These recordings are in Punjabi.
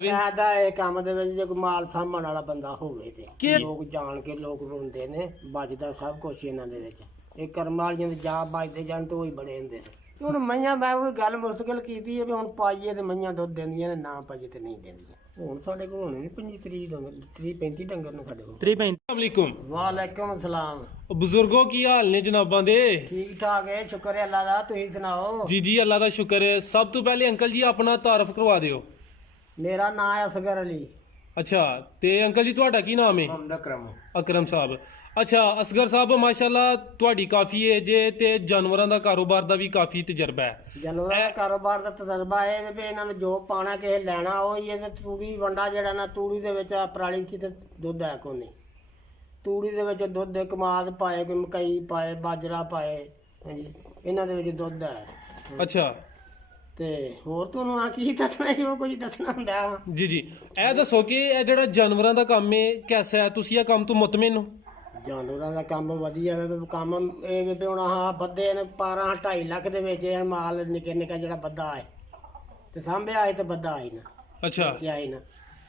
ਫਾਇਦਾ ਇਹ ਕੰਮ ਦੇ ਵਿੱਚ ਜੇ ਕੋਈ ਮਾਲ ਸਾਂਭਣ ਵਾਲਾ ਬੰਦਾ ਹੋਵੇ ਤੇ ਲੋਕ ਜਾਣ ਕੇ ਲੋਕ ਰੋਂਦੇ ਨੇ, ਬਚਦਾ ਸਭ ਕੁਝ ਇਹਨਾਂ ਦੇ ਵਿੱਚ। ਇਹ ਕਰਮ ਵਾਲੀਆਂ ਦੇ ਜਾ ਬਚਦੇ ਜਾਣ ਤੋਂ ਹੀ ਬੜੇ ਹੁੰਦੇ ਨੇ। ਹੁਣ ਮਈਆਂ ਮੈਂ ਉਹ ਗੱਲ ਮੁਸ਼ਕਿਲ ਕੀਤੀ ਹੈ ਵੀ ਹੁਣ ਪਾਈਏ ਤੇ ਮਈਆਂ ਦੁੱਧ ਦਿੰਦੀਆਂ ਨੇ, ਨਾ ਪਾਈਏ ਤੇ ਨਹੀਂ ਦਿੰਦੀਆਂ। ਹੁਣ ਸਾਡੇ ਕੋਲ ਹੋਣੇ 25 35 ਡੰਗਰ ਨੇ ਸਾਡੇ ਕੋਲ। 35 ਵਾਲੇਕੁਮ ਸਲਾਮ। ਬਜ਼ੁਰਗੋ ਕੀ ਹਾਲ ਨੇ ਜਨਾਬਾਂ ਦੇ? ਠੀਕ ਠਾਕ ਹੈ, ਸ਼ੁਕਰ ਹੈ ਅੱਲਾ ਦਾ। ਤੁਸੀਂ ਸੁਣਾਓ? ਜੀ ਜੀ ਅੱਲਾ ਦਾ ਸ਼ੁਕਰ ਹੈ। ਸਭ ਤੋਂ ਪਹਿਲੇ ਅੰਕਲ ਜੀ ਆਪਣਾ ਤਾਰਫ ਕਰਵਾ ਦਿਓ। ਮੇਰਾ ਨਾਮ ਹੈ ਅਸਗਰ ਅਲੀ। ਅੱਛਾ, ਤੇ ਅੰਕਲ ਜੀ ਤੁਹਾਡਾ ਕੀ ਨਾਮ ਹੈ? ਮੁਹੰਮਦ ਅਕਰਮ। ਅਕਰਮ ਸਾਹਿਬ। ਅੱਛਾ ਅਸਗਰ ਸਾਹਿਬ, ਮਾਸ਼ਾਅੱਲਾ ਤੁਹਾਡੀ ਕਾਫੀ ਏਜ ਹੈ ਤੇ ਜਾਨਵਰਾਂ ਦਾ ਕਾਰੋਬਾਰ ਦਾ ਵੀ ਕਾਫੀ ਤਜਰਬਾ ਹੈ। ਜਾਨਵਰਾਂ ਦਾ ਕਾਰੋਬਾਰ ਦਾ ਤਜਰਬਾ ਇਹ ਵੀ ਇਹਨਾਂ ਨੂੰ ਜੋ ਪਾਣਾ ਕਿਸੇ ਲੈਣਾ ਉਹ ਹੀ ਹੈ। ਤੂੜੀ ਵੰਡਾ ਜਿਹੜਾ ਨਾ, ਤੂੜੀ ਦੇ ਵਿੱਚ ਪਰਾਲੀ 'ਚ ਤੇ ਦੁੱਧ ਹੈ ਕੋਈ ਨਹੀਂ। ਤੂੜੀ ਦੇ ਵਿੱਚ ਦੁੱਧ ਕਮਾਦ ਪਾਏ, ਕੋਈ ਮਕਈ ਪਾਏ, ਬਾਜਰਾ ਪਾਏ, ਹਾਂਜੀ ਇਹਨਾਂ ਦੇ ਵਿੱਚ ਦੁੱਧ ਹੈ। ਅੱਛਾ, ਤੇ ਹੋਰ ਤੁਹਾਨੂੰ ਆ ਕੀ ਦੱਸਣਾ ਸੀ, ਉਹ ਕੁਝ ਦੱਸਣਾ ਹੁੰਦਾ। ਜੀ ਜੀ ਇਹ ਦੱਸੋ ਕਿ ਇਹ ਜਿਹੜਾ ਜਾਨਵਰਾਂ ਦਾ ਕੰਮ ਹੈ ਕੈਸਾ ਹੈ? ਤੁਸੀਂ ਇਹ ਕੰਮ ਤੋਂ ਮੁਤਮਿਨ ਹੋ? ਜਾਨਵਰਾਂ ਦਾ ਕੰਮ ਵਧੀਆ ਵੇ। ਕੰਮ ਇਹ ਵੀ ਹੁਣ ਆਹ ਬੱਦੇ ਨੇ 2.5 ਲੱਖ ਦੇ ਵਿੱਚ ਇਹ ਮਾਲ ਨਿੱਕੇ ਨਿੱਕਾ ਜਿਹੜਾ ਬੱਦਾ ਹੈ ਤੇ ਸਾਂਭਿਆ ਹੈ ਤੇ ਬੱਦਾ ਆਈ ਨਾ। ਅੱਛਾ, ਆਈ ਨਾ,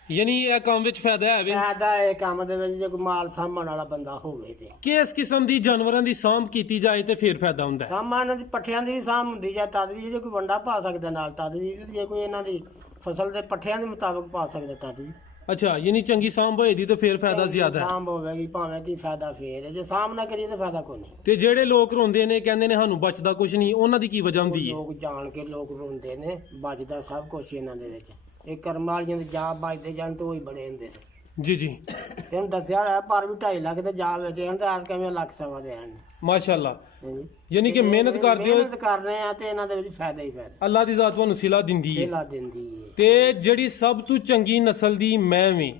ਯਾਨੀ ਇਹ ਕੰਮ ਵਿੱਚ ਫਾਇਦਾ ਹੈ ਵੇ? ਫਾਇਦਾ ਇਹ ਕੰਮ ਦੇ ਵਿੱਚ ਜੇ ਕੋਈ ਮਾਲ ਸਾਂਭਣ ਵਾਲਾ ਬੰਦਾ ਹੋਵੇ ਤੇ। ਕਿਸ ਕਿਸਮ ਦੀ ਜਾਨਵਰਾਂ ਦੀ ਸਾਂਭ ਕੀਤੀ ਜਾਏ ਤੇ ਫਿਰ ਫਾਇਦਾ ਹੁੰਦਾ ਹੈ? ਸਾਂਭਾਂ ਇਹਨਾਂ ਦੀ ਪੱਠਿਆਂ ਦੀ ਵੀ ਸਾਂਭ ਹੁੰਦੀ ਜਾਂ ਤਦ ਵੀ ਜੇ ਕੋਈ ਵੰਡਾ ਪਾ ਸਕਦਾ ਨਾਲ ਤਦ ਵੀ, ਜੇ ਕੋਈ ਇਹਨਾਂ ਦੀ ਫਸਲ ਦੇ ਪੱਠਿਆਂ ਦੇ ਮੁਤਾਬਕ ਪਾ ਸਕਦਾ ਤਦ ਵੀ। ਅੱਛਾ, ਯਾਨੀ ਚੰਗੀ ਸਾਂਭ ਹੋਏਗੀ ਤੇ ਫਿਰ ਫਾਇਦਾ ਜ਼ਿਆਦਾ ਹੈ। ਸਾਂਭ ਹੋਵੇਗੀ ਭਾਵੇਂ ਕੀ ਫਾਇਦਾ ਫੇਰ ਹੈ, ਜੇ ਸਾਂਭ ਨਾ ਕਰੀਏ ਤਾਂ ਫਾਇਦਾ ਕੋਈ ਨਹੀਂ। ਤੇ ਜਿਹੜੇ ਲੋਕ ਰੋਂਦੇ ਨੇ ਕਹਿੰਦੇ ਨੇ ਸਾਨੂੰ ਬਚਦਾ ਕੁਝ ਨਹੀਂ, ਉਹਨਾਂ ਦੀ ਕੀ ਵਜ੍ਹਾ ਹੁੰਦੀ ਹੈ? ਲੋਕ ਜਾਣ ਕੇ ਲੋਕ ਰੋਂਦੇ ਨੇ, ਬਚਦਾ ਸਭ ਕੁਝ ਇਹਨਾਂ ਦੇ ਵਿੱਚ। ਇਹ ਕਰਮ ਵਾਲੀਆਂ ਦੇ ਜਾ ਬਚਦੇ ਜਾਣ ਤੋਂ ਹੀ ਬੜੇ ਹੁੰਦੇ ਨੇ। ਜੀ ਜੀ ਇਹਨੂੰ ਦੱਸਿਆ ਰਿਹਾ ਪਰ ਵੀ 2.5 ਲੱਖ ਤੇ ਜਾ ਵੇਚੇ ਹਨ ਤੇ ਆਜ ਕਿਵੇਂ ਲੱਖ ਸਵਾ ਦੇ ਹਨ। ਮਾਸ਼ਾਅੱਲਾ, ਹਾਂਜੀ, ਯਾਨੀ ਕਿ ਮਿਹਨਤ ਕਰਦੇ ਹੋ, ਮਿਹਨਤ ਕਰ ਰਹੇ ਆ ਤੇ ਇਹਨਾਂ ਦੇ ਵਿੱਚ ਫਾਇਦਾ ਹੀ ਫਾਇਦਾ। ਅੱਲਾ ਦੀ ਜ਼ਾਤ ਤੁਹਾਨੂੰ ਸਿਲਾ ਦਿੰਦੀ ਹੈ। ਖੇਲਾ ਦਿੰਦੀ ਹੈ। ਤੇ ਜਿਹੜੀ ਸਭ ਤੋਂ ਚੰਗੀ ਨਸਲ ਦੀ ਮੈਂ ਵੇ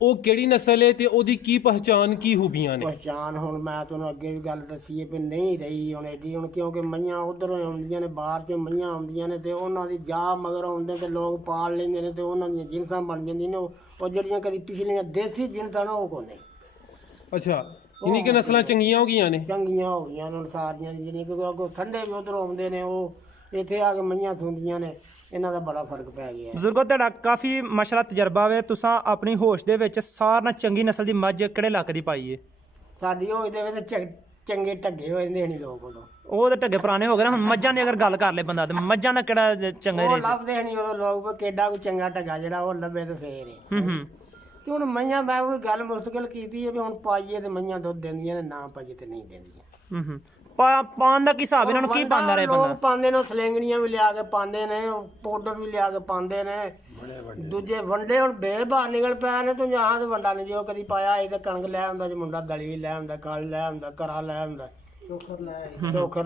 ਉਹ ਕਿਹੜੀ ਨਸਲ ਹੈ ਤੇ ਉਹਦੀ ਕੀ ਪਹਿਚਾਨ ਕੀ ਖੂਬੀਆਂ ਨੇ? ਪਹਿਚਾਨ ਹੁਣ ਮੈਂ ਤੁਹਾਨੂੰ ਅੱਗੇ ਵੀ ਗੱਲ ਦੱਸੀ ਹੈ ਵੀ ਨਹੀਂ ਰਹੀ ਹੁਣ ਐਡੀ, ਹੁਣ ਕਿਉਂਕਿ ਮਈਆਂ ਉਧਰੋਂ ਆਉਂਦੀਆਂ ਨੇ, ਬਾਹਰ ਚੋਂ ਮਈਆਂ ਆਉਂਦੀਆਂ ਨੇ ਤੇ ਉਹਨਾਂ ਦੀ ਜਾ ਮਗਰ ਆਉਂਦੇ ਤੇ ਲੋਕ ਪਾਲ ਲੈਂਦੇ ਨੇ ਤੇ ਉਹਨਾਂ ਦੀਆਂ ਜਿਨਸਾਂ ਬਣ ਜਾਂਦੀਆਂ ਨੇ। ਉਹ ਜਿਹੜੀਆਂ ਕਦੀ ਪਿਛਲੀਆਂ ਦੇਸੀ ਜਿਨਸਾਂ ਨੇ ਉਹ ਕੋਨੇ। ਅੱਛਾ, ਯਾਨੀ ਕਿ ਨਸਲਾਂ ਚੰਗੀਆਂ ਹੋ ਗਈਆਂ ਨੇ? ਚੰਗੀਆਂ ਹੋ ਗਈਆਂ ਨੇ ਸਾਰੀਆਂ ਜਿਹੜੀਆਂ, ਕਿਉਂਕਿ ਅੱਗੋਂ ਠੰਡੇ ਵੀ ਉਧਰੋਂ ਆਉਂਦੇ ਨੇ, ਉਹ ਇੱਥੇ ਆ ਕੇ ਮਈਆਂ ਸੁਣਦੀਆਂ ਨੇ। ਇਹਨਾਂ ਦਾ ਬੜਾ ਫਰਕ ਪੈ ਗਿਆ। ਬਜ਼ੁਰਗੋ ਤੁਹਾਡਾ ਕਾਫੀ ਮਾਸ਼ਾਅੱਲਾ ਤਜਰਬਾ ਵੇ। ਤੁਸੀਂ ਆਪਣੀ ਹੋਸ਼ ਦੇ ਵਿੱਚ ਸਾਰਿਆਂ ਨਾਲ ਚੰਗੀ ਨਸਲ ਦੀ ਮੱਝ ਕਿਹੜੇ ਇਲਾਕੇ ਦੀ ਪਾਈ ਏ? ਸਾਡੀ ਹੋਸ਼ ਦੇ ਵਿੱਚ ਚੰਗੇ ਢੱਗੇ ਹੋਏ ਨੇ ਨਹੀਂ ਲੋਕ ਉਦੋਂ। ਉਹ ਤਾਂ ਢੱਗੇ ਪੁਰਾਣੇ ਹੋ ਗਏ ਨਾ। ਹੁਣ ਮੱਝਾਂ ਦੀ ਅਗਰ ਗੱਲ ਕਰ ਲੈ ਬੰਦਾ ਤੇ ਮੱਝਾਂ ਦਾ ਕਿਹੜਾ ਚੰਗਾ ਉਹ ਰਹੀ? ਲੱਭਦੇ ਨਹੀਂ ਉਦੋਂ ਲੋਕ ਵੀ ਕਿੱਡਾ ਕੋਈ ਚੰਗਾ ਢੱਗਾ ਜਿਹੜਾ ਉਹ ਲੱਭੇ ਤੇ ਫੇਰ ਹੀ। ਤੇ ਹੁਣ ਮਈਆਂ ਮੈਂ ਉਹ ਗੱਲ ਮੁਸ਼ਕਿਲ ਕੀਤੀ ਹੈ ਵੀ ਹੁਣ ਪਾਈਏ ਤੇ ਮਈਆਂ ਦੁੱਧ ਦਿੰਦੀਆਂ ਨੇ, ਨਾ ਪਾਈਏ ਤੇ ਨਹੀਂ ਦਿੰਦੀਆਂ। ਪਾਣ ਦਾ ਕੀ ਹਿਸਾਬ ਇਹਨਾਂ ਨੂੰ ਕੀ ਪਾਉਂਦਾ ਰਹੇ ਬੰਦਾ? ਲੋਕ ਪਾਉਂਦੇ ਨੇ, ਸਲੈਂਗੜੀਆਂ ਵੀ ਲਿਆ ਕੇ ਪਾਉਂਦੇ ਨੇ, ਪਾਊਡਰ ਵੀ ਲਿਆ ਕੇ ਪਾਉਂਦੇ ਨੇ। ਦੂਜੇ ਵੰਡੇ ਹੁਣ ਬੇਬਾਰ ਨਿਕਲ ਪਿਆ ਨੇ ਤੂੰ ਜਹਾਂ ਤੇ ਵੰਡਾ ਨਹੀਂ। ਜੋ ਕਦੀ ਪਾਇਆ ਇਹ ਤਾਂ ਕਣਕ ਲੈ ਆਉਂਦਾ, ਜੇ ਮੁੰਡਾ ਦਲੀ ਲੈ ਆਉਂਦਾ, ਕਲ ਲੈ ਆਉਂਦਾ, ਕਰਾ ਲੈ ਆਉਂਦਾ, ਚੋਖਰ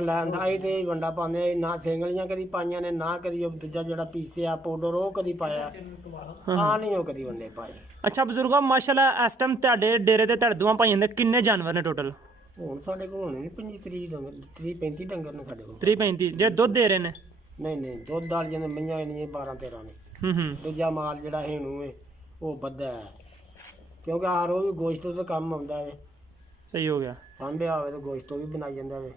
ਲੈ ਆਉਂਦਾ। ਅਸੀਂ ਤੇ ਵੰਡਾ ਪਾਉਂਦੇ ਨਾ, ਸਿੰਗਲੀਆਂ ਕਦੀ ਪਾਈਆਂ ਨੇ ਨਾ ਕਦੀ ਉਹ ਦੂਜਾ ਜਿਹੜਾ ਪੀਸਿਆ ਪਾਊਡਰ ਉਹ ਕਦੀ ਪਾਇਆ। ਹਾਂ ਨਹੀਂ ਉਹ ਕਦੀ ਵੰਡੇ ਪਾਏ। ਅੱਛਾ ਬਜ਼ੁਰਗੋ, ਮਾਸ਼ਾਅੱਲਾ ਇਸ ਟਾਈਮ ਤੁਹਾਡੇ ਡੇਰੇ ਤੇ ਤੁਹਾਡੇ ਦੋਵਾਂ ਭਾਈਆਂ ਦੇ ਕਿੰਨੇ ਜਾਨਵਰ ਨੇ ਟੋਟਲ? ਹੁਣ ਸਾਡੇ ਕੋਲ ਹੋਣੇ 35 ਡੰਗਰ, 35 ਡੰਗਰ ਨੇ ਸਾਡੇ ਕੋਲ। 35 ਜਿਹੜੇ ਦੁੱਧ ਦੇ ਰਹੇ ਨੇ? ਨਹੀਂ ਦੁੱਧ ਵਾਲੀਆਂ ਦੇ ਮਈਆਂ ਨਹੀਂ 12-13 ਨੇ। ਦੂਜਾ ਮਾਲ ਜਿਹੜਾ ਹੇਣੂ ਹੈ ਉਹ ਵੱਧਾ ਹੈ, ਕਿਉਂਕਿ ਆਰ ਉਹ ਵੀ ਗੋਸ਼ਤ ਤੋਂ ਕੰਮ ਆਉਂਦਾ ਹੈ। ਸਹੀ ਹੋ ਗਿਆ। ਸਾਂਭਿਆ ਹੋਵੇ ਤਾਂ ਗੋਸ਼ਤ ਵੀ ਬਣਾਈ ਜਾਂਦਾ ਵੇ।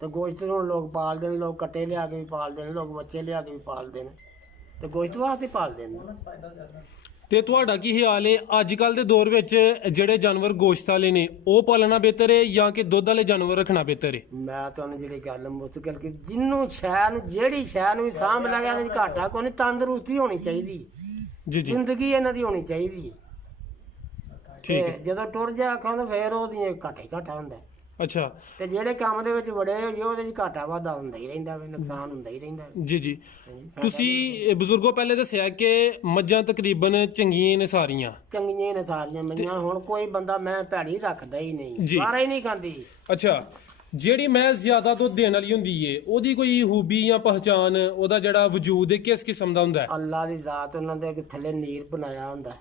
ਤੇ ਗੋਸ਼ਤ ਨੂੰ ਲੋਕ ਪਾਲਦੇ ਨੇ, ਲੋਕ ਕੱਟੇ ਲਿਆ ਕੇ ਵੀ ਪਾਲਦੇ ਨੇ, ਲੋਕ ਬੱਚੇ ਲਿਆ ਕੇ ਵੀ ਪਾਲਦੇ ਨੇ ਤੇ ਗੋਸ਼ਤ ਵਾਸਤੇ ਪਾਲਦੇ ਨੇ। ਤੇ ਤੁਹਾਡਾ ਕੀ ਖਿਆਲ ਹੈ ਅੱਜ ਕੱਲ ਦੇ ਦੌਰ ਵਿੱਚ ਜਿਹੜੇ ਜਾਨਵਰ ਗੋਸ਼ਤ ਵਾਲੇ ਨੇ ਉਹ ਪਾਲਣਾ ਬਿਹਤਰ ਹੈ ਜਾਂ ਕਿ ਦੁੱਧ ਵਾਲੇ ਜਾਨਵਰ ਰੱਖਣਾ ਬਿਹਤਰ ਹੈ? ਮੈਂ ਤੁਹਾਨੂੰ ਜਿਹੜੀ ਗੱਲ ਮੁਸ਼ਕਿਲ ਕਿ ਜਿਹਨੂੰ ਸ਼ੈ ਨੂੰ ਜਿਹੜੀ ਸ਼ੈ ਨੂੰ ਵੀ ਸਾਂਭ ਲਗਾ ਤੇ ਘਾਟਾ ਕੋਈ ਨਹੀਂ, ਤੰਦਰੁਸਤੀ ਹੋਣੀ ਚਾਹੀਦੀ। ਜੀ ਜੀ, ਜ਼ਿੰਦਗੀ ਇਹਨਾਂ ਦੀ ਹੋਣੀ ਚਾਹੀਦੀ। ਠੀਕ ਹੈ। ਜਦੋਂ ਟੁਰ ਜਾ ਅੱਖਾਂ ਤਾਂ ਫੇਰ ਉਹਦੀਆਂ ਘਾਟਾ ਹੁੰਦਾ। ਅੱਛਾ, ਤੇ ਜਿਹੜੇ ਕੰਮ ਦੇ ਵਿੱਚ ਵੜੇ ਹੋ ਜੇ ਉਹਦੇ 'ਚ ਘਾਟਾ ਵਾਧਾ ਹੁੰਦਾ ਹੀ ਰਹਿੰਦਾ ਵੇ, ਨੁਕਸਾਨ ਹੁੰਦਾ ਹੀ ਰਹਿੰਦਾ। ਜੀ ਜੀ। ਤੁਸੀਂ ਬਜ਼ੁਰਗੋ ਪਹਿਲੇ ਦੱਸਿਆ ਕਿ ਮੱਝਾਂ ਤਕਰੀਬਨ ਚੰਗੀਆਂ ਨੇ ਸਾਰੀਆਂ? ਚੰਗੀਆਂ ਨੇ ਸਾਰੀਆਂ ਮਈਆਂ। ਹੁਣ ਕੋਈ ਬੰਦਾ ਮੈਂ ਭੈੜੀ ਰੱਖਦਾ ਹੀ ਨਹੀਂ, ਸਾਰਾ ਹੀ ਨਹੀਂ ਖਾਂਦੀ। ਅੱਛਾ, ਜਿਹੜੀ ਮੈਂ ਜ਼ਿਆਦਾ ਦੁੱਧ ਦੇਣ ਵਾਲੀ ਹੁੰਦੀ ਏ ਉਹਦੀ ਕੋਈ ਖੂਬੀ ਜਾਂ ਪਹਿਚਾਨ, ਉਹਦਾ ਜਿਹੜਾ ਵਜੂਦ ਹੈ ਕਿਸ ਕਿਸਮ ਦਾ ਹੁੰਦਾ ਹੈ? ਅੱਲਾ ਦੀ ਜ਼ਾਤ ਉਹਨਾਂ ਦੇ ਥੱਲੇ ਨੀਰ ਬਣਾਇਆ ਹੁੰਦਾ।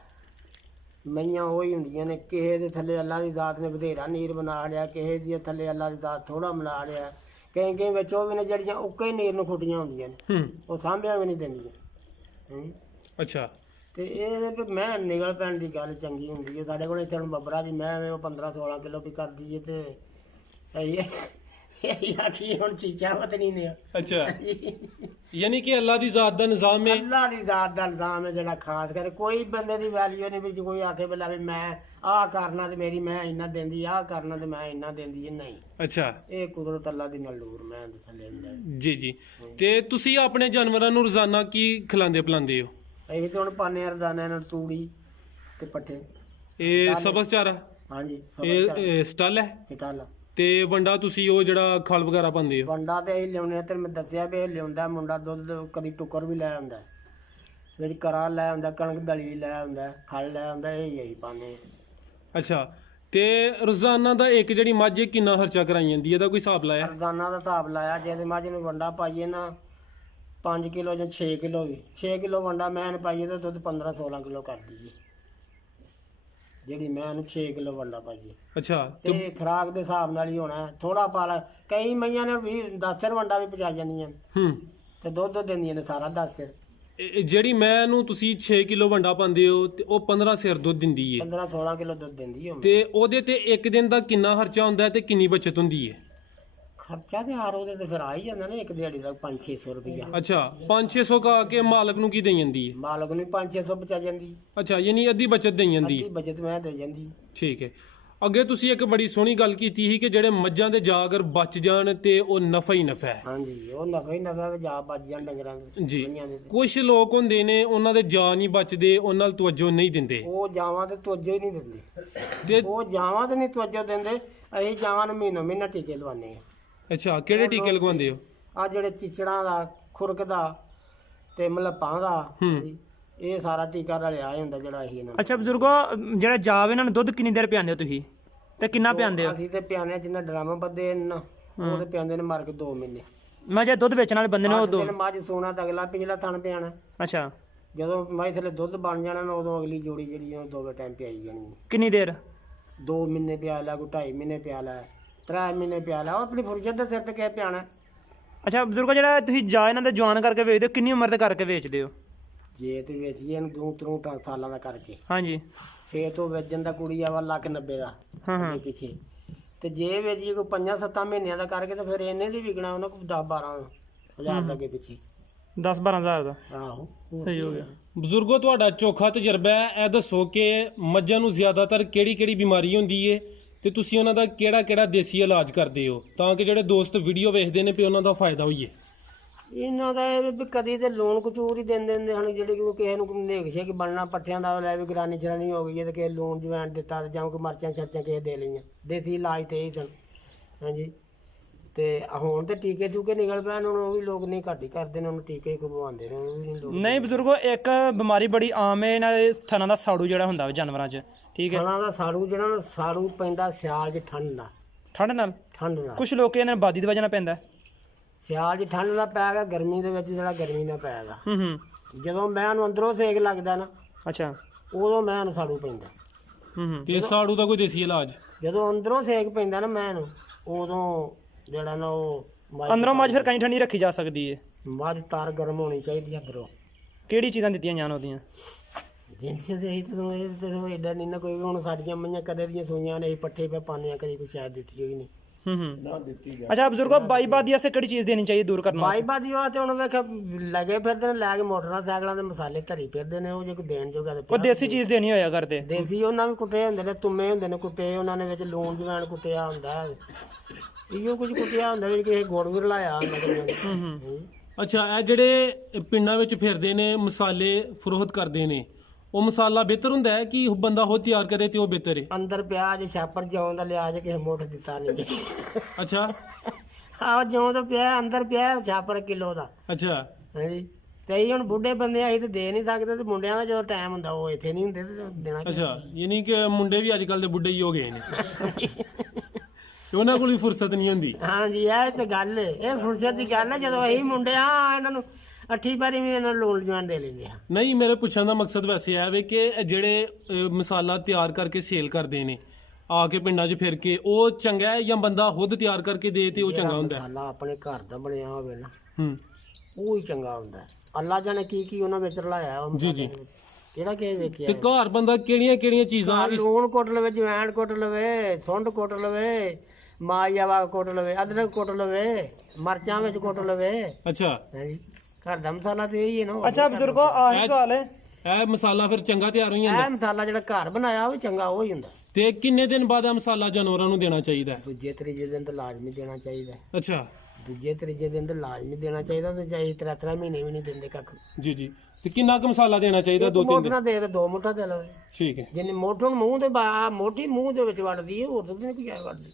ਮਈਆਂ ਉਹੀ ਹੁੰਦੀਆਂ ਨੇ, ਕਿਸੇ ਦੇ ਥੱਲੇ ਅੱਲਾ ਦੀ ਜ਼ਾਤ ਨੇ ਵਧੇਰਾ ਨੀਰ ਬਣਾ ਲਿਆ, ਕਿਸੇ ਦੇ ਥੱਲੇ ਅੱਲਾ ਦੀ ਜ਼ਾਤ ਥੋੜਾ ਬਣਾ ਲਿਆ। ਕਈ ਵਿੱਚ ਉਹ ਵੀ ਨੇ ਜਿਹੜੀਆਂ ਉੱਕੇ ਨੀਰ ਨੂੰ ਖੁੱਟੀਆਂ ਹੁੰਦੀਆਂ ਨੇ, ਉਹ ਸਾਂਭਿਆ ਵੀ ਨਹੀਂ ਦਿੰਦੀਆਂ। ਅੱਛਾ, ਤੇ ਇਹ ਮੈਂ ਨਿਗਲ ਪੈਣ ਦੀ ਗੱਲ ਚੰਗੀ ਹੁੰਦੀ ਹੈ। ਸਾਡੇ ਕੋਲ ਇੱਥੇ ਹੁਣ ਬੱਬਰਾ ਦੀ ਮੈਂ ਉਹ 15-16 ਕਿਲੋ ਵੀ ਕਰਦੀ ਹੈ ਤੇ ਇਹ ਆਖੀ ਹੁਣ ਚੀਚਾ ਪਤਨੀ ਨੇ ਅੱਛਾ ਯਾਨੀ ਕਿ ਅੱਲਾ ਦੀ ਜ਼ਾਤ ਦਾ ਨਿਜ਼ਾਮ ਹੈ। ਅੱਲਾ ਦੀ ਜ਼ਾਤ ਦਾ ਨਿਜ਼ਾਮ ਹੈ ਜਿਹੜਾ ਖਾਸ ਕਰ ਕੋਈ ਬੰਦੇ ਦੀ ਵੈਲਿਊ ਨਹੀਂ ਵੀ ਕੋਈ ਆਖੇ ਬਲਾ ਵੀ ਮੈਂ ਆਹ ਕਰਨਾ ਤੇ ਮੇਰੀ ਮੈਂ ਇੰਨਾ ਦਿੰਦੀ, ਆਹ ਕਰਨਾ ਤੇ ਮੈਂ ਇੰਨਾ ਦਿੰਦੀ ਹੈ, ਨਹੀਂ। ਅੱਛਾ ਇਹ ਕੁਦਰਤ ਅੱਲਾ ਦੀ ਨਲੂਰ ਮੈਂ ਦੱਸਲੇ ਹੁੰਦਾ। ਜੀ ਜੀ। ਤੇ ਤੁਸੀਂ ਆਪਣੇ ਜਾਨਵਰਾਂ ਨੂੰ ਰੋਜ਼ਾਨਾ ਕੀ ਖਿਲਾਉਂਦੇ ਪਿਲਾਉਂਦੇ ਹੋ? ਅਸੀਂ ਤਾਂ ਹੁਣ ਪਾਣੇ ਰਦਾਨੇ ਨਾਲ ਤੂੜੀ ਤੇ ਪੱਠੇ। ਇਹ ਸਬਜ਼ ਚਾਰਾ? ਹਾਂਜੀ ਇਹ ਸਟਲ ਹੈ ਚਟਾਲਾ ਤੇ ਵੰਡਾ ਤੁਸੀਂ ਉਹ ਜਿਹੜਾ ਖਲ ਵਗੈਰਾ ਪਾਉਂਦੇ ਹੋ? ਵੰਡਾ ਤੇ ਅਸੀਂ ਲਿਆਉਣੇ ਤੇ ਮੈਂ ਦੱਸਿਆ ਵੀ ਇਹ ਲਿਆਉਂਦਾ ਮੁੰਡਾ ਦੁੱਧ ਕਦੀ ਟੁੱਕਰ ਵੀ ਲੈ ਆਉਂਦਾ, ਵਿੱਚ ਕਰਾ ਲੈ ਆਉਂਦਾ, ਕਣਕ ਦਲੀ ਲੈ ਆਉਂਦਾ, ਖਲ ਲੈ ਆਉਂਦਾ, ਇਹ ਇਹੀ ਪਾਉਂਦੇ। ਅੱਛਾ ਤੇ ਰੋਜ਼ਾਨਾ ਦਾ ਇੱਕ ਜਿਹੜੀ ਮੱਝ ਹੈ ਕਿੰਨਾ ਖਰਚਾ ਕਰਾਈ ਜਾਂਦੀ ਹੈ, ਇਹਦਾ ਕੋਈ ਹਿਸਾਬ ਲਾਇਆ? ਰਦਾਨਾ ਦਾ ਹਿਸਾਬ ਲਾਇਆ, ਜੇ ਤੇ ਮੱਝ ਨੂੰ ਵੰਡਾ ਪਾਈਏ ਨਾ 5 ਕਿਲੋ ਜਾਂ 6 ਕਿਲੋ ਵੀ 6 ਕਿਲੋ ਵੰਡਾ ਮੈਂ ਪਾਈਏ ਤਾਂ ਦੁੱਧ 15-16 ਕਿਲੋ ਕਰ ਦਈਏ, ਜਿਹੜੀ ਮੈਂ ਨੂੰ 6 ਕਿਲੋ ਵੰਡਾ ਪਾਈਏ। ਅੱਛਾ ਤੇ ਖੁਰਾਕ ਦੇ ਹਿਸਾਬ ਨਾਲ ਹੀ ਹੋਣਾ, ਥੋੜਾ ਪਾ ਲੈ। ਕਈ ਮਈਆਂ ਨੇ 10 ਸਿਰ ਵੰਡਾ ਵੀ ਪਚਾ ਜਾਂਦੀਆਂ ਤੇ ਦੁੱਧ ਦਿੰਦੀਆਂ ਨੇ ਸਾਰਾ 10 ਸਿਰ। ਜਿਹੜੀ ਮੈਂ ਨੂੰ ਤੁਸੀਂ 6 ਕਿਲੋ ਵੰਡਾ ਪਾਉਂਦੇ ਹੋ ਤੇ ਉਹ 15 ਸਿਰ ਦੁੱਧ ਦਿੰਦੀ ਹੈ, 15-16 ਕਿਲੋ ਦੁੱਧ ਦਿੰਦੀ ਹੈ। ਤੇ ਉਹਦੇ ਤੇ ਇੱਕ ਦਿਨ ਦਾ ਕਿੰਨਾ ਖਰਚਾ ਹੁੰਦਾ ਹੈ ਤੇ ਕਿੰਨੀ ਬਚਤ ਹੁੰਦੀ ਹੈ? ਖਰਚਾ ਤੇ ਹਾਰ ਉਹਦੇ ਤੇ ਫਿਰ ਆ ਹੀ ਜਾਂਦਾ ਨਾ, ਇੱਕ ਦਿਹਾੜੀ ਦਾ 500-600 ਰੁਪਇਆ। ਅੱਛਾ 500-600 ਕਾ ਕੇ ਮਾਲਕ ਨੂੰ ਕੀ ਦੇਈ ਜਾਂਦੀ ਹੈ? ਮਾਲਕ ਨੂੰ 500-600 ਬਚਾ ਜਾਂਦੀ, ਅੱਛਾ ਯਾਨੀ ਅੱਧੀ ਬਚਤ ਦੇਈ ਜਾਂਦੀ ਅੱਧੀ ਬਚਤ ਮੈਂ ਦੇ ਜਾਂਦੀ। ਠੀਕ ਹੈ। ਅੱਗੇ ਤੁਸੀਂ ਇੱਕ ਬੜੀ ਸੋਹਣੀ ਗੱਲ ਕੀਤੀ ਸੀ ਕਿ ਜਿਹੜੇ ਮੱਝਾਂ ਦੇ ਜਾ ਅਗਰ ਬਚ ਜਾਣ ਤੇ ਉਹ ਨਫਾ ਹੀ ਨਫਾ ਹੈ। ਹਾਂਜੀ ਉਹ ਨਫਾ ਹੀ ਨਫਾ ਵੀ ਜਾ ਬਚ ਜਾਣ ਡੰਗਰਾਂ ਦੇ ਜੀ। ਮਈਆਂ ਦੇ ਤੇ। ਕੁਝ ਲੋਕ ਹੁੰਦੇ ਨੇ ਉਹਨਾਂ ਦੇ ਜਾ ਨਹੀਂ ਬਚਦੇ, ਉਹਨਾਂ ਨਾਲ ਤਵੱਜੋ ਨਹੀਂ ਦਿੰਦੇ ਉਹ ਜਾਵਾਂ ਤੇ ਤਵੱਜੋ ਹੀ ਨਹੀਂ ਦਿੰਦੇ, ਤੇ ਉਹ ਜਾਵਾਂ ਤੇ ਨਹੀਂ ਤਵੱਜੋ ਦਿੰਦੇ। ਅਸੀਂ ਜਾਵਾਂ ਨੂੰ ਮਹੀਨਾ ਟੀਕੇ ਲਵਾਉਂਦੇ ਆ। ਅੱਛਾ ਕਿਹੜੇ ਟੀਕੇ ਲਗਵਾਉਂਦੇ ਹੋ? ਆ ਜਿਹੜੇ ਚਿਚੜਾਂ ਦਾ, ਖੁਰਕ ਦਾ ਤੇ ਮਲੱਪਾਂ ਦਾ, ਇਹ ਸਾਰਾ ਟੀਕਾ ਰਲਿਆ ਹੁੰਦਾ ਜਿਹੜਾ ਅਸੀਂ ਇਹਨਾਂ ਨੂੰ। ਅੱਛਾ ਬਜ਼ੁਰਗੋ, ਜਿਹੜਾ ਜਾਬ ਇਹਨਾਂ ਨੂੰ ਦੁੱਧ ਕਿੰਨੀ ਦੇਰ ਪਿਆਉਂਦੇ ਹੋ ਤੁਸੀਂ ਤੇ ਕਿੰਨਾ ਪਿਆਉਂਦੇ ਹੋ? ਅਸੀਂ ਤੇ ਪਿਆਨੇ ਜਿੰਨਾ ਡਰਾਮਾ ਬੱਦੇ ਨਾ ਉਹ ਤੇ ਪਿਆਉਂਦੇ ਨੇ ਮਾਰ ਕੇ 2 ਮਹੀਨੇ। ਮੈਂ ਜੇ ਦੁੱਧ ਵੇਚਣ ਵਾਲੇ ਬੰਦੇ ਨੇ ਉਹ 8 ਦਿਨ ਮੱਝ ਸੋਣਾ ਤਾਂ ਅਗਲਾ ਪਿਛਲਾ ਥਣ ਪਿਆਣਾ। ਅੱਛਾ ਜਦੋਂ ਮੱਝ ਥੱਲੇ ਦੁੱਧ ਬਣ ਜਾਣਾ ਨਾ ਉਦੋਂ ਅਗਲੀ ਜੋੜੀ ਜਿਹੜੀ ਉਹ 2 ਟਾਈਮ ਪਿਆਈ ਜਾਣੀ। ਕਿੰਨੀ ਦੇਰ? 2 ਮਹੀਨੇ ਪਿਆ ਲਿਆ, ਕੋਈ 2.5 ਮਹੀਨੇ ਪਿਆ ਲਿਆ, 3 ਮਹੀਨੇ ਪਿਆ ਲਿਆ, ਉਹ ਆਪਣੀ ਫੁਰਸਤ ਦੇ ਸਿਰ ਤੇ ਕਿਹ ਪਿਆਣਾ। ਅੱਛਾ ਬਜ਼ੁਰਗੋ, ਜਿਹੜਾ ਤੁਸੀਂ ਜਾ ਇਹਨਾਂ ਦੇ ਜਵਾਨ ਕਰਕੇ ਵੇਚਦੇ ਹੋ, ਕਿੰਨੀ ਉਮਰ ਦੇ ਕਰਕੇ ਵੇਚਦੇ ਹੋ? ਜੇ ਤੇ ਵੇਚੀਏ ਇਹਨੂੰ 2-3 ਸਾਲਾਂ ਦਾ ਕਰਕੇ ਹਾਂਜੀ ਫੇਰ ਤੋਂ ਵੇਚਣ ਦਾ ਕੁੜੀ ਆਵਾ 1,90,000 ਦਾ ਅੱਗੇ ਪਿੱਛੇ। ਤੇ ਜੇ ਵੇਚੀਏ ਕੋਈ 5-7 ਮਹੀਨਿਆਂ ਦਾ ਕਰਕੇ ਤਾਂ ਫਿਰ ਇਹਨੇ ਦੀ ਵਿਕਣਾ ਉਹਨਾਂ ਕੋਲ 10-12 ਹਜ਼ਾਰ ਦਾ ਅੱਗੇ ਪਿੱਛੇ। 10-12 ਹਜ਼ਾਰ ਦਾ ਆਹੋ ਸਹੀ ਹੋ ਗਿਆ। ਬਜ਼ੁਰਗੋ ਤੁਹਾਡਾ ਚੋਖਾ ਤਜਰਬਾ ਹੈ, ਇਹ ਦੱਸੋ ਕਿ ਮੱਝਾਂ ਨੂੰ ਜ਼ਿਆਦਾਤਰ ਕਿਹੜੀ ਬਿਮਾਰੀ ਹੁੰਦੀ ਹੈ ਤੇ ਤੁਸੀਂ ਉਹਨਾਂ ਦਾ ਕਿਹੜਾ ਦੇਸੀ ਇਲਾਜ ਕਰਦੇ ਹੋ ਤਾਂ ਕਿ ਜਿਹੜੇ ਦੋਸਤ ਵੀਡੀਓ ਵੇਖਦੇ ਨੇ ਵੀ ਉਹਨਾਂ ਦਾ ਫਾਇਦਾ ਹੋਈਏ? ਇਹਨਾਂ ਦਾ ਇਹ ਵੀ ਕਦੀ ਤੇ ਲੂਣ ਕਚੂਰ ਹੀ ਦਿੰਦੇ ਹੁੰਦੇ ਜਿਹੜੇ ਕਿ ਕਿਸੇ ਨੂੰ ਨੇਕ ਛੇਕ ਬਣਨਾ ਪੱਠਿਆਂ ਦਾ ਲੈ ਵੀ ਗਰਾਨੀ ਚਰਾਨੀ ਹੋ ਗਈ ਹੈ ਤੇ ਕਿਸੇ ਲੂਣ ਜਵੈਣ ਦਿੱਤਾ ਤੇ ਜਾਂ ਕੋਈ ਮਰਚਾਂ ਛਰਚਾਂ ਕਿਸੇ ਦੇ ਲਈਆਂ। ਦੇਸੀ ਇਲਾਜ ਤੇ ਇਹ ਸਨ। ਹਾਂਜੀ ਤੇ ਹੁਣ ਤੇ ਟੀਕੇ ਟੂਕੇ ਨਿਕਲ ਪਏ, ਹੁਣ ਉਹ ਵੀ ਲੋਕ ਨਹੀਂ ਘੱਟ ਹੀ ਕਰਦੇ ਨੇ, ਉਹਨੂੰ ਟੀਕੇ ਹੀ ਖਵਾਉਂਦੇ ਨੇ, ਉਹ ਵੀ ਨਹੀਂ ਲੋਕ। ਨਹੀਂ ਬਜ਼ੁਰਗੋ, ਇੱਕ ਬਿਮਾਰੀ ਬੜੀ ਆਮ ਹੈ ਇਹਨਾਂ ਦੇ ਥਣਾਂ ਦਾ ਸਾੜੂ ਜਿਹੜਾ ਹੁੰਦਾ ਵਾ ਜਾਨਵਰਾਂ 'ਚ, ਠੀਕ ਹੈ? ਥਣਾ ਦਾ ਸਾੜੂ ਜਿਹੜਾ ਨਾ ਸਾੜੂ ਪੈਂਦਾ ਸਿਆਲ 'ਚ ਠੰਡ ਨਾਲ। ਠੰਡ ਨਾਲ? ਠੰਡ ਨਾਲ ਕੁਝ ਲੋਕ ਇਹਨਾਂ ਨੂੰ ਬਾਦੀ ਦੀ ਵਜ੍ਹਾ ਨਾਲ ਪੈਂਦਾ। ਸਿਆਲ 'ਚ ਠੰਡ ਨਾਲ ਪੈ ਗਿਆ, ਗਰਮੀ ਦੇ ਵਿੱਚ ਜਿਹੜਾ ਗਰਮੀ ਨਾਲ ਪੈ ਗਿਆ। ਜਦੋਂ ਮੈਂ ਉਹਨੂੰ ਅੰਦਰੋਂ ਸੇਕ ਲੱਗਦਾ ਨਾ, ਅੱਛਾ, ਉਦੋਂ ਮੈਂ ਉਹਨੂੰ ਸਾੜੂ ਪੈਂਦਾ। ਤੇ ਸਾੜੂ ਦਾ ਕੋਈ ਦੇਸੀ ਇਲਾਜ? ਜਦੋਂ ਅੰਦਰੋਂ ਸੇਕ ਪੈਂਦਾ ਨਾ ਮੈਂ ਨੂੰ, ਉਦੋਂ ਜਿਹੜਾ ਨਾ ਉਹ ਅੰਦਰੋਂ ਮੱਝ ਫਿਰ ਕਈ ਠੰਡੀ ਰੱਖੀ ਜਾ ਸਕਦੀ ਹੈ? ਮੱਝ ਤਾਰ ਗਰਮ ਹੋਣੀ ਚਾਹੀਦੀ ਅੰਦਰੋਂ। ਕਿਹੜੀ ਚੀਜ਼ਾਂ ਦਿੱਤੀਆਂ ਜਾਣ ਉਹਦੀਆਂ? ਜਿੰਸ ਸਹੀ ਤੈਨੂੰ ਇਹ ਤੈਨੂੰ ਐਡਾ ਨਹੀਂ ਨਾ ਕੋਈ ਵੀ। ਹੁਣ ਸਾਡੀਆਂ ਮਈਆਂ ਕਦੇ ਦੀਆਂ ਸੂਈਆਂ ਨੇ, ਪੱਠੇ ਪੇ ਪਾਉਂਦੇ ਆ, ਕਦੀ ਕੋਈ ਸ਼ਾਇਦ ਦਿੱਤੀ ਹੋਈ ਨਹੀਂ। ਨਾ ਦਿੱਤੀ ਗਿਆ। ਅੱਛਾ ਬਜ਼ੁਰਗੋ, ਬਾਈਬਾਦੀ ਵਾਸਤੇ ਕਿਹੜੀ ਚੀਜ਼ ਦੇਣੀ ਚਾਹੀਦੀ ਦੂਰ ਕਰਨ ਵਾਸਤੇ? ਬਾਈਬਾਦੀ ਵਾਸਤੇ ਹੁਣ ਵੇਖ ਲੱਗੇ ਫਿਰਦੇ ਨੇ ਲੈ ਕੇ ਮੋਟਰਸਾਈਕਲਾਂ ਦੇ ਮਸਾਲੇ ਧਰੀ ਫਿਰਦੇ ਨੇ, ਉਹ ਜੇ ਕੋਈ ਦੇਣ ਜੋਗਾ ਤੇ ਉਹ ਦੇਸੀ ਚੀਜ਼ ਦੇਣੀ ਹੋਇਆ ਕਰਦੇ। ਦੇਸੀ ਉਹਨਾਂ ਵੀ ਕੁੱਟੇ ਹੁੰਦੇ ਨੇ, ਤੁੰਮੇ ਹੁੰਦੇ ਨੇ ਕੁੱਟੇ, ਉਹਨਾਂ ਨੇ ਵਿੱਚ ਲੂਣ ਜਵੈਣ ਕੁੱਟਿਆ ਹੁੰਦਾ, ਇਹੋ ਕੁਝ ਕੁੱਟਿਆ ਹੁੰਦਾ ਵੀ ਕਿਸੇ ਗੁੜ ਵੀ ਰਲਾਇਆ ਹੁੰਦਾ। ਅੱਛਾ ਇਹ ਜਿਹੜੇ ਪਿੰਡਾਂ ਵਿੱਚ ਫਿਰਦੇ ਨੇ ਮਸਾਲੇ ਫਰੋਖਤ ਕਰਦੇ ਨੇ, ਉਹ ਮਸਾਲਾ ਬਿਹਤਰ ਹੁੰਦਾ ਹੈ ਕਿ ਬੰਦਾ ਉਹ ਤਿਆਰ ਕਰੇ ਤੇ ਉਹ ਬਿਹਤਰ ਹੈ? ਅੰਦਰ ਪਿਆ ਜੇ ਛਾਪਰ ਜਿਉਂ ਦਾ ਲਿਆ ਜੇ ਕਿਸੇ ਮੋਠ ਦਿੱਤਾ ਨਹੀਂ। ਅੱਛਾ ਆਹ ਜਿਉਂ ਦਾ ਪਿਆ ਅੰਦਰ ਪਿਆ ਛਾਪਰ ਕਿਲੋ ਦਾ। ਅੱਛਾ ਹਾਂਜੀ ਤੇ ਇਹ ਹੁਣ ਬੁੱਢੇ ਬੰਦੇ ਆਈ ਤੇ ਦੇ ਨਹੀਂ ਸਕਦੇ, ਤੇ ਮੁੰਡਿਆਂ ਦਾ ਜਦੋਂ ਟਾਈਮ ਹੁੰਦਾ ਉਹ ਇੱਥੇ ਨਹੀਂ ਹੁੰਦੇ ਤੇ ਦੇਣਾ। ਅੱਛਾ ਯਾਨੀ ਕਿ ਮੁੰਡੇ ਵੀ ਅੱਜ ਕੱਲ ਦੇ ਬੁੱਢੇ ਹੀ ਹੋ ਗਏ ਨੇ, ਉਹਨਾਂ ਕੋਲ ਵੀ ਫੁਰਸਤ ਨਹੀਂ ਹੁੰਦੀ। ਹਾਂਜੀ ਇਹ ਤੇ ਗੱਲ ਹੈ, ਇਹ ਫੁਰਸਤ ਦੀ ਗੱਲ ਹੈ। ਜਦੋਂ ਅਸੀਂ ਮੁੰਡੇ ਆ ਇਹਨਾਂ ਨੂੰ 8 ਵਾਰੀ ਵੀ ਇਹਨਾਂ ਨੂੰ ਲੂਣ ਜਵੈਣ ਦੇ ਲੈਂਦੇ ਆ। ਨਹੀਂ ਮੇਰੇ ਪੁੱਛਣ ਦਾ ਮਕਸਦ ਵੈਸੇ ਹੈ ਵੀ ਕਿ ਜਿਹੜੇ ਮਸਾਲਾ ਤਿਆਰ ਕਰਕੇ ਸੇਲ ਕਰਦੇ ਨੇ ਆ ਕੇ ਪਿੰਡਾਂ 'ਚ ਫਿਰ ਕੇ, ਉਹ ਚੰਗਾ ਹੈ ਜਾਂ ਬੰਦਾ ਖੁਦ ਤਿਆਰ ਕਰਕੇ ਦੇ ਤੇ ਉਹ ਚੰਗਾ ਹੁੰਦਾ? ਮਸਾਲਾ ਆਪਣੇ ਘਰ ਦਾ ਬਣਿਆ ਹੋਵੇ ਨਾ, ਉਹ ਹੀ ਚੰਗਾ ਹੁੰਦਾ। ਅੱਲਾ ਜਾਣੇ ਕੀ ਉਹਨਾਂ ਵਿੱਚ ਰਲਾਇਆ ਉਹ ਜੀ ਜੀ, ਕਿਹੜਾ ਕਿਸੇ ਵੇਖਿਆ। ਤੇ ਘਰ ਬੰਦਾ ਕਿਹੜੀਆਂ ਚੀਜ਼ਾਂ ਲੂਣ ਕੁੱਟ ਲਵੇ, ਜਵੈਣ ਕੁੱਟ ਲਵੇ, ਸੁੰਡ ਕੁੱਟ ਲਵੇ, ਮਾਇਆ ਕੁੱਟ ਲਵੇ, ਅਦਰਕ ਕੁੱਟ ਲਵੇ, ਮਰਚਾਂ ਵਿੱਚ ਕੁੱਟ ਲਵੇ। ਅੱਛਾ, ਹਾਂਜੀ, ਘਰ ਦਾ ਮਸਾਲਾ ਤੇ ਇਹੀ ਹੈ ਨਾ। ਅੱਛਾ ਬਜ਼ੁਰਗੋ, ਆਖਰੀ ਸਵਾਲ ਹੈ, ਇਹ ਮਸਾਲਾ ਫਿਰ ਚੰਗਾ ਤਿਆਰ ਹੋ ਜਾਂਦਾ ਇਹ ਮਸਾਲਾ ਜਿਹੜਾ ਘਰ ਬਣਾਇਆ ਉਹ ਵੀ ਚੰਗਾ ਉਹ ਹੀ ਹੁੰਦਾ। ਤੇ ਕਿੰਨੇ ਦਿਨ ਬਾਅਦ ਇਹ ਮਸਾਲਾ ਜਾਨਵਰਾਂ ਨੂੰ ਦੇਣਾ ਚਾਹੀਦਾ ਹੈ? ਦੂਜੇ ਤੀਜੇ ਦਿਨ ਤਾਂ ਲਾਜ਼ਮੀ ਦੇਣਾ ਚਾਹੀਦਾ। ਅੱਛਾ ਦੂਜੇ ਤੀਜੇ ਦਿਨ ਤਾਂ ਲਾਜ਼ਮੀ ਦੇਣਾ ਚਾਹੀਦਾ, ਤੇ ਚਾਹੇ 3 ਮਹੀਨੇ ਵੀ ਨਹੀਂ ਦਿੰਦੇ ਕੱਖ। ਜੀ ਜੀ। ਤੇ ਕਿੰਨਾ ਕੁ ਮਸਾਲਾ ਦੇਣਾ ਚਾਹੀਦਾ? 2-3 ਮੋਟਾ ਦਿਨ? ਦੇ ਤੇ 2 ਮੁੱਠਾ ਦੇ ਲਵੇ। ਠੀਕ ਹੈ। ਜਿੰਨੇ ਮੋਟੇ ਨੂੰ ਮੂੰਹ ਦੇ ਮੋਟੀ ਮੂੰਹ ਦੇ ਵਿੱਚ ਵੜਦੀ ਹੈ, ਹੋਰ ਤਾਂ ਨਹੀਂ ਕੋਈ ਐ ਵੜਦੀ।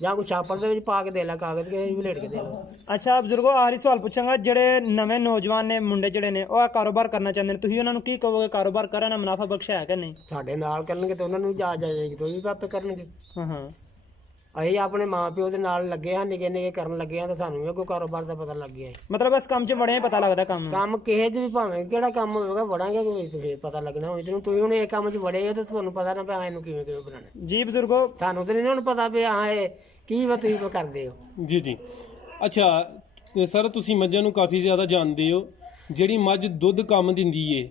ਜਾਂ ਕੋਈ ਛਾਪੜ ਦੇ ਵਿੱਚ ਪਾ ਕੇ ਦੇ ਲੈ, ਕਾਗਜ਼ ਕੇ ਵੀ ਲੇਟ ਕੇ ਦੇ ਲਓ। ਅੱਛਾ ਬਜ਼ੁਰਗੋ, ਆਖਰੀ ਸਵਾਲ ਪੁੱਛਾਂਗਾ, ਜਿਹੜੇ ਨਵੇਂ ਨੌਜਵਾਨ ਨੇ, ਮੁੰਡੇ ਜਿਹੜੇ ਨੇ, ਉਹ ਆਹ ਕਾਰੋਬਾਰ ਕਰਨਾ ਚਾਹੁੰਦੇ ਨੇ, ਤੁਸੀਂ ਉਹਨਾਂ ਨੂੰ ਕੀ ਕਹੋਗੇ? ਕਾਰੋਬਾਰ ਕਰਨ ਨਾਲ ਮੁਨਾਫਾ ਬਖਸ਼ ਹੈ ਕਿ ਨਹੀਂ? ਸਾਡੇ ਨਾਲ ਕਰਨਗੇ ਤੇ ਉਹਨਾਂ ਨੂੰ ਜਾ ਜਾਏਗੀ, ਤੇ ਉਹ ਵੀ ਆਪੇ ਕਰਨਗੇ। ਹਾਂ ਹਾਂ। ਅਸੀਂ ਆਪਣੇ ਮਾਂ ਪਿਓ ਦੇ ਨਾਲ ਲੱਗੇ ਹਾਂ, ਨਿੱਕੇ ਨਿੱਕੇ ਕਰਨ ਲੱਗੇ ਹਾਂ, ਤੇ ਸਾਨੂੰ ਵੀ ਕੋਈ ਕਾਰੋਬਾਰ ਦਾ ਪਤਾ ਲੱਗ ਗਿਆ ਹੈ। ਮਤਲਬ ਇਸ ਕੰਮ 'ਚ ਬੜਿਆਂ ਹੀ ਪਤਾ ਲੱਗਦਾ ਕੰਮ। ਕੰਮ ਕਿਸੇ ਦੇ ਵੀ ਭਾਵੇਂ ਕਿਹੜਾ ਕੰਮ ਹੋਵੇਗਾ, ਵੜਾਂਗੇ ਕੋਈ ਤੇ ਫਿਰ ਪਤਾ ਲੱਗਣਾ ਹੋਈ ਤੈਨੂੰ। ਤੁਸੀਂ ਹੁਣ ਇਹ ਕੰਮ 'ਚ ਵੜੇ ਹੋ ਤੇ ਤੁਹਾਨੂੰ ਪਤਾ ਨਾ ਪਿਆ ਇਹਨੂੰ ਕਿਵੇਂ ਕਿਵੇਂ ਬਣਾਉਣਾ। ਜੀ ਬਜ਼ੁਰਗੋ, ਤੁਹਾਨੂੰ ਤੇ ਨਹੀਂ ਹੁਣ ਪਤਾ ਵੀ ਹਾਂ ਇਹ ਕੀ ਵਾ ਤੁਸੀਂ ਕਰਦੇ ਹੋ। ਜੀ ਜੀ। ਅੱਛਾ ਤੇ ਸਰ, ਤੁਸੀਂ ਮੱਝਾਂ ਨੂੰ ਕਾਫੀ ਜ਼ਿਆਦਾ ਜਾਣਦੇ ਹੋ। ਜਿਹੜੀ ਮੱਝ ਦੁੱਧ ਕੰਮ ਦਿੰਦੀ ਏ,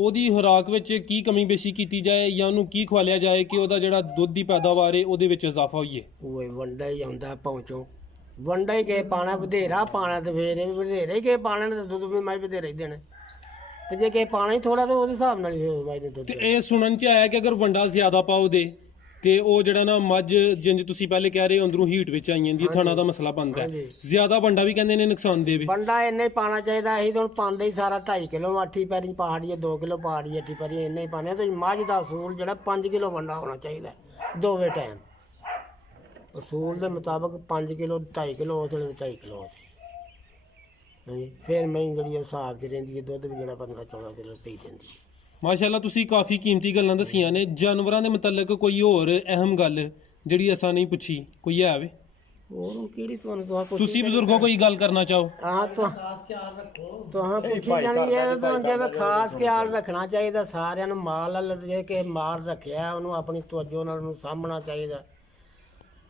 ਉਹਦੀ ਖੁਰਾਕ ਵਿੱਚ ਕੀ ਕਮੀ ਪੇਸ਼ੀ ਕੀਤੀ ਜਾਏ, ਜਾਂ ਉਹਨੂੰ ਕੀ ਖਵਾਲਿਆ ਜਾਏ ਕਿ ਉਹਦਾ ਜਿਹੜਾ ਦੁੱਧ ਦੀ ਪੈਦਾਵਾਰ ਹੈ ਉਹਦੇ ਵਿੱਚ ਇਜ਼ਾਫਾ ਹੋਈਏ? ਉਹ ਵੰਡਾ ਹੀ ਆਉਂਦਾ ਪਹੁੰਚੋ, ਵੰਡਾ ਹੀ ਕੇ ਪਾਣਾ, ਵਧੇਰਾ ਪਾਣਾ ਤੇ ਫੇਰ ਇਹ ਵਧੇਰੇ ਕੇ ਪਾਣਾ ਨੇ ਤੇ ਦੁੱਧ ਵੀ ਮੈਂ ਵਧੇਰੇ ਹੀ ਦੇਣਾ। ਤੇ ਜੇ ਕੇ ਪਾਣਾ ਹੀ ਥੋੜਾ ਤੇ ਉਹਦੇ ਹਿਸਾਬ ਨਾਲ ਹੀ ਮੈਂ ਦੁੱਧ। ਤੇ ਇਹ ਸੁਣਨ 'ਚ ਆਇਆ ਕਿ ਅਗਰ ਵੰਡਾ ਜ਼ਿਆਦਾ ਪਾਓ ਦੇ ਤੇ ਉਹ ਜਿਹੜਾ ਨਾ ਮੱਝ, ਜਿੰਜ ਤੁਸੀਂ ਪਹਿਲੇ ਕਹਿ ਰਹੇ ਹੋ, ਅੰਦਰੋਂ ਹੀਟ ਵਿੱਚ ਆਈ ਜਾਂਦੀ ਹੈ, ਥਣਾ ਦਾ ਮਸਲਾ ਬਣਦਾ ਹੈ। ਹਾਂਜੀ। ਜ਼ਿਆਦਾ ਵੰਡਾ ਵੀ ਕਹਿੰਦੇ ਨੇ ਨੁਕਸਾਨਦੇਹ ਵੀ। ਵੰਡਾ ਇੰਨਾ ਹੀ ਪਾਣਾ ਚਾਹੀਦਾ। ਅਸੀਂ ਤਾਂ ਹੁਣ ਪਾਉਂਦੇ ਹੀ ਸਾਰਾ 2.5 ਕਿਲੋ ਆਠੀ ਪੈਰੀ ਪਹਾੜੀ 2 ਕਿਲੋ ਪਹਾੜੀ ਅੱਠੀ ਪੈਰੀ ਇੰਨਾ ਹੀ ਪਾਣੇ। ਤੇ ਮੱਝ ਦਾ ਅਸੂਲ ਜਿਹੜਾ 5 ਕਿਲੋ ਵੰਡਾ ਹੋਣਾ ਚਾਹੀਦਾ ਦੋਵੇਂ ਟਾਈਮ। ਅਸੂਲ ਦੇ ਮੁਤਾਬਕ 5 ਕਿਲੋ 2.5 ਕਿਲੋ ਉਸ ਵੇਲੇ 2.5 ਕਿਲੋ ਉਸ ਹਾਂਜੀ। ਫਿਰ ਮੈਂ ਜਿਹੜੀ ਹਿਸਾਬ 'ਚ ਰਹਿੰਦੀ ਹੈ, ਦੁੱਧ ਵੀ ਜਿਹੜਾ 15-14 ਕਿਲੋ ਪੀ ਦਿੰਦੀ ਹੈ। ਮਾਸ਼ਾਅੱਲਾ, ਤੁਸੀਂ ਕਾਫੀ ਕੀਮਤੀ ਗੱਲਾਂ ਦੱਸੀਆਂ ਨੇ। ਜਾਨਵਰਾਂ ਦੇ ਮੁਤਲਕ ਕੋਈ ਹੋਰ ਅਹਿਮ ਗੱਲ ਜਿਹੜੀ ਅਸਾਂ ਨਹੀਂ ਪੁੱਛੀ ਕੋਈ ਹੈ ਵੇ? ਹੋਰ ਕਿਹੜੀ ਤੁਹਾਨੂੰ ਤੁਸੀਂ ਬਜ਼ੁਰਗੋਂ ਕੋਈ ਗੱਲ ਕਰਨਾ ਚਾਹੋ? ਹਾਂ ਤੁਹਾਂ ਪੁੱਛੀ ਜਾਣੀ ਹੈ ਵੀ ਜਿਵੇਂ ਖਾਸ ਖਿਆਲ ਰੱਖਣਾ ਚਾਹੀਦਾ ਸਾਰਿਆਂ ਨੂੰ। ਮਾਲ ਜੇ ਕਿ ਮਾਲ ਰੱਖਿਆ ਉਹਨੂੰ ਆਪਣੀ ਤਵੱਜੋ ਨਾਲ ਉਹਨੂੰ ਸਾਂਭਣਾ ਚਾਹੀਦਾ।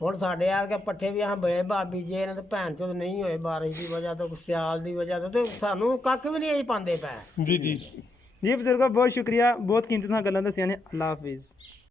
ਹੁਣ ਸਾਡੇ ਆ ਕੇ ਪੱਠੇ ਵੀ ਆਹ ਬੇ ਭਾਬੀ ਜੇ ਇਹਨਾਂ ਤੇ ਭੈਣ ਚੋਦ ਨਹੀਂ ਹੋਏ ਬਾਰਿਸ਼ ਦੀ ਵਜ੍ਹਾ ਤੋਂ, ਸਿਆਲ ਦੀ ਵਜ੍ਹਾ ਤੋਂ, ਤੇ ਸਾਨੂੰ ਕੱਖ ਵੀ ਨਹੀਂ ਅਸੀਂ ਪਾਉਂਦੇ ਪਏ। ਜੀ ਜੀ ਜੀ ਬਜ਼ੁਰਗੋ, ਬਹੁਤ ਸ਼ੁਕਰੀਆ, ਬਹੁਤ ਕੀਮਤੀ ਗੱਲਾਂ ਦੱਸੀਆਂ ਨੇ। ਅੱਲਾ ਹਾਫਿਜ਼।